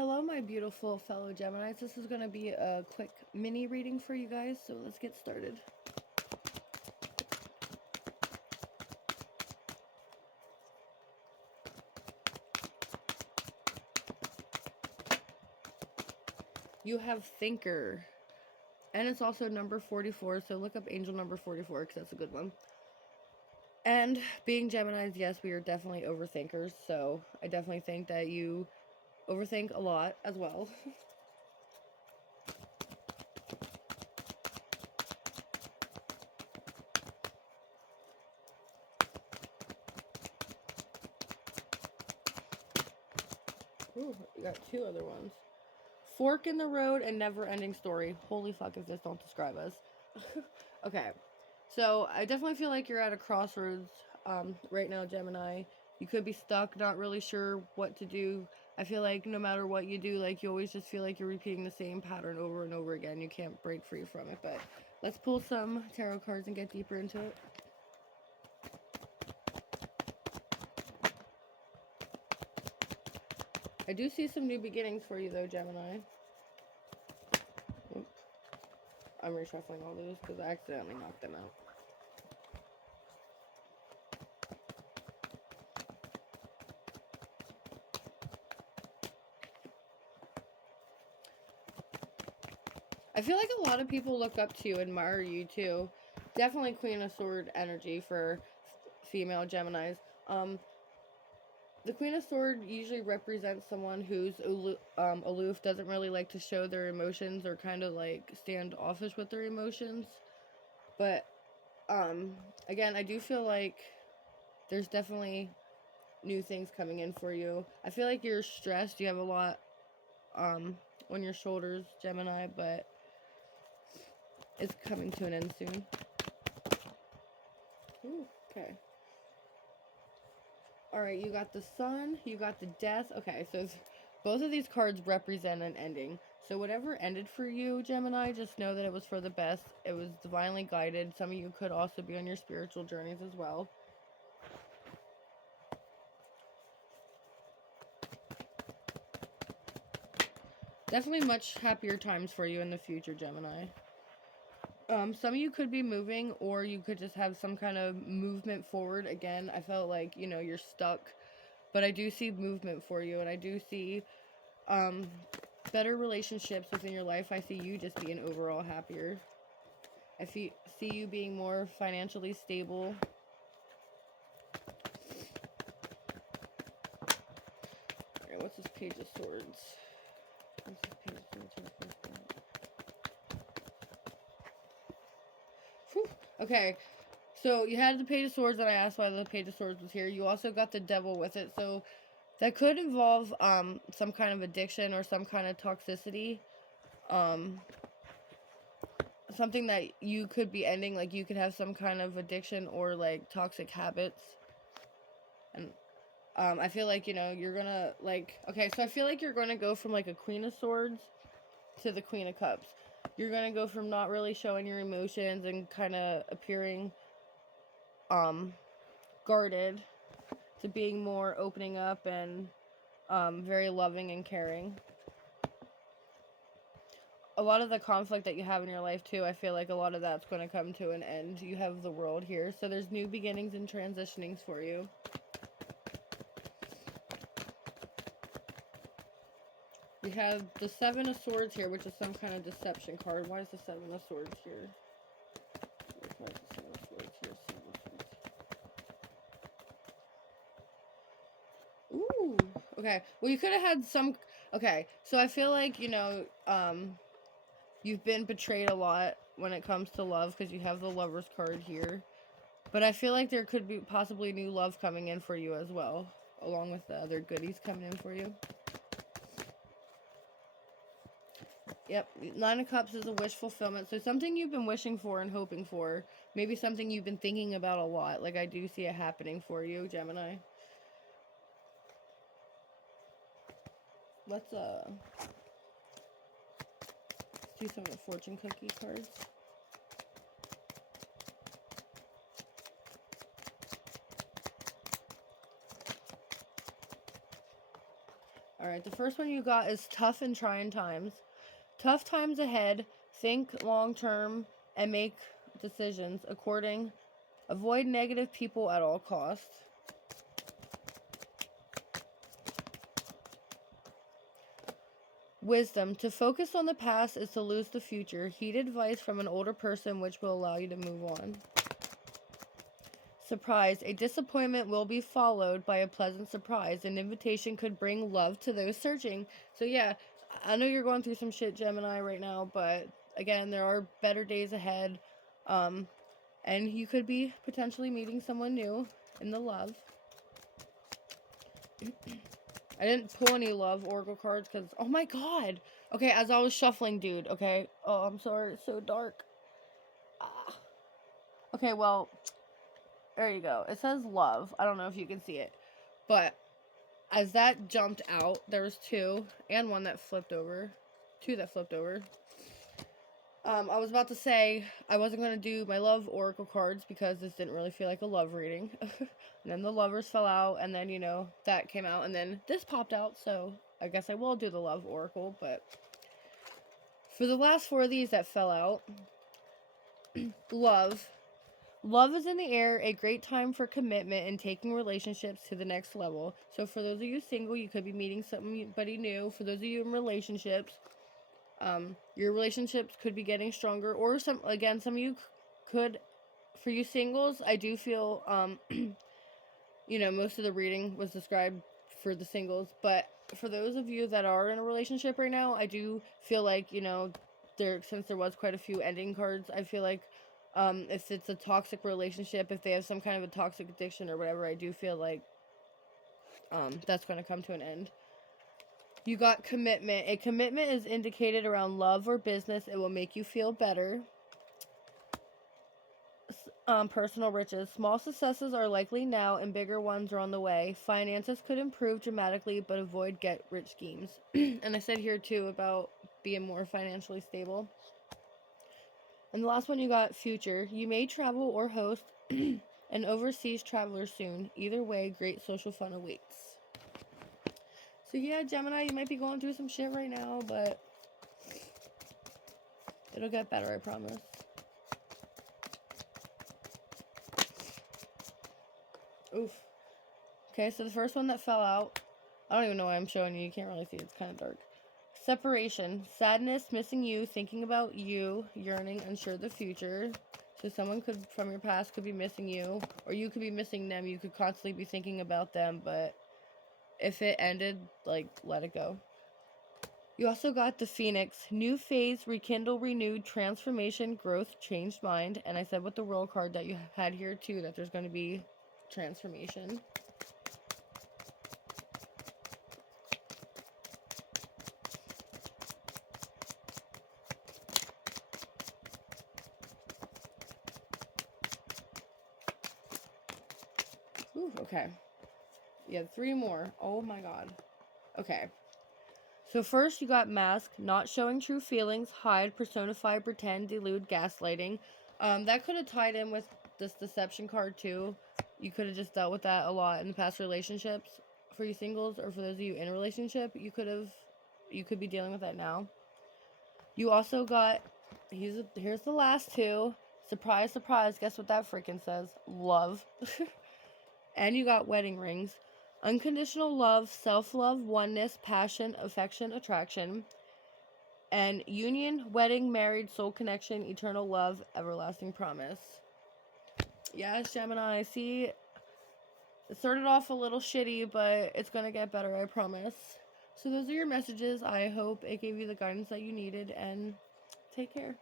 Hello, my beautiful fellow Geminis. This is going to be a quick mini reading for you guys, so let's get started. You have Thinker, and it's also number 44, so look up angel number 44 because that's a good one. And being Geminis, yes, we are definitely overthinkers, so I definitely think that you overthink a lot as well. Ooh, you got two other ones. Fork in the road and never ending story. Holy fuck if this don't describe us. Okay. So I definitely feel like you're at a crossroads right now, Gemini. You could be stuck, not really sure what to do. I feel like no matter what you do, like you always just feel like you're repeating the same pattern over and over again. You can't break free from it. But let's pull some tarot cards and get deeper into it. I do see some new beginnings for you though, Gemini. Oops. I'm reshuffling all these because I accidentally knocked them out. I feel like a lot of people look up to you, admire you too. Definitely Queen of Sword energy for female Geminis. The Queen of Sword usually represents someone who's aloof, doesn't really like to show their emotions or kind of like standoffish with their emotions. But again, I do feel like there's definitely new things coming in for you. I feel like you're stressed. You have a lot on your shoulders, Gemini, but it's coming to an end soon. Ooh, okay. Alright, you got the Sun, you got the Death. Okay, so both of these cards represent an ending. So whatever ended for you, Gemini, just know that it was for the best. It was divinely guided. Some of you could also be on your spiritual journeys as well. Definitely much happier times for you in the future, Gemini. Some of you could be moving, or you could just have some kind of movement forward. Again, I felt like, you know, you're stuck, but I do see movement for you, and I do see better relationships within your life. I see you just being overall happier. I see you being more financially stable. Alright, what's this Page of Swords? What's this Page of Swords? Whew. Okay, so you had the Page of Swords that I asked why the Page of Swords was here. You also got the Devil with it, so that could involve some kind of addiction or some kind of toxicity. Something that you could be ending, like you could have some kind of addiction or like toxic habits. And I feel like, you know, you're gonna like, okay, so I feel like you're gonna go from like a Queen of Swords to the Queen of Cups. You're gonna go from not really showing your emotions and kind of appearing guarded to being more opening up and very loving and caring. A lot of the conflict that you have in your life too, I feel like a lot of that's going to come to an end. You have the World here, so there's new beginnings and transitionings for you. We have the Seven of Swords here, which is some kind of deception card. Why is the Seven of Swords here? Why is the Seven of Swords here? Seven of Swords. Ooh. Okay. Well, you could have had some... Okay. So I feel like, you know, you've been betrayed a lot when it comes to love because you have the Lover's card here. But I feel like there could be possibly new love coming in for you as well, along with the other goodies coming in for you. Yep, Nine of Cups is a wish fulfillment. So something you've been wishing for and hoping for. Maybe something you've been thinking about a lot. Like I do see it happening for you, Gemini. Let's do some of the fortune cookie cards. Alright, the first one you got is tough and trying times. Tough times ahead. Think long term and make decisions according. Avoid negative people at all costs. Wisdom. To focus on the past is to lose the future. Heed advice from an older person which will allow you to move on. Surprise. A disappointment will be followed by a pleasant surprise. An invitation could bring love to those searching. So yeah, I know you're going through some shit, Gemini, right now, but again, there are better days ahead. And you could be potentially meeting someone new in the love. I didn't pull any love oracle cards because, oh my god. Okay, as I was shuffling, dude, okay. Oh, I'm sorry, it's so dark. Ah. Okay, well, there you go. It says love. I don't know if you can see it. But as that jumped out, there was two and one that flipped over. Two that flipped over. I was about to say I wasn't going to do my love oracle cards because this didn't really feel like a love reading. And then the lovers fell out, and then, you know, that came out, and then this popped out, so I guess I will do the love oracle, but for the last four of these that fell out, love. Love is in the air, a great time for commitment and taking relationships to the next level. So for those of you single, you could be meeting somebody new. For those of you in relationships, your relationships could be getting stronger, or some of you could, for you singles, I do feel, you know, most of the reading was described for the singles, but for those of you that are in a relationship right now, I do feel like, you know, since there was quite a few ending cards, I feel like, if it's a toxic relationship, if they have some kind of a toxic addiction or whatever, I do feel like, that's going to come to an end. You got commitment. A commitment is indicated around love or business. It will make you feel better. Personal riches. Small successes are likely now and bigger ones are on the way. Finances could improve dramatically, but avoid get-rich schemes. And I said here, too, about being more financially stable. And the last one you got, future. You may travel or host an overseas traveler soon. Either way, great social fun awaits. So yeah, Gemini, you might be going through some shit right now, but it'll get better, I promise. Oof. Okay, so the first one that fell out, I don't even know why I'm showing you. You can't really see it. It's kind of dark. Separation. Sadness, missing you, thinking about you, yearning, unsure of the future. So someone from your past could be missing you, or you could be missing them. You could constantly be thinking about them, but if it ended, like, let it go. You also got the Phoenix. New phase, rekindle, renewed, transformation, growth, changed mind. And I said with the World card that you had here, too, that there's going to be transformation. Ooh, okay. You have three more. Oh my god. Okay. So first you got mask, not showing true feelings, hide, personify, pretend, delude, gaslighting. That could have tied in with this deception card too. You could have just dealt with that a lot in the past relationships. For you singles, or for those of you in a relationship, you could be dealing with that now. You also got, here's the last two. Surprise, surprise. Guess what that freaking says? Love. And you got wedding rings. Unconditional love, self-love, oneness, passion, affection, attraction. And union, wedding, married, soul connection, eternal love, everlasting promise. Yes, Gemini, see, it started off a little shitty, but it's going to get better, I promise. So those are your messages. I hope it gave you the guidance that you needed, and take care.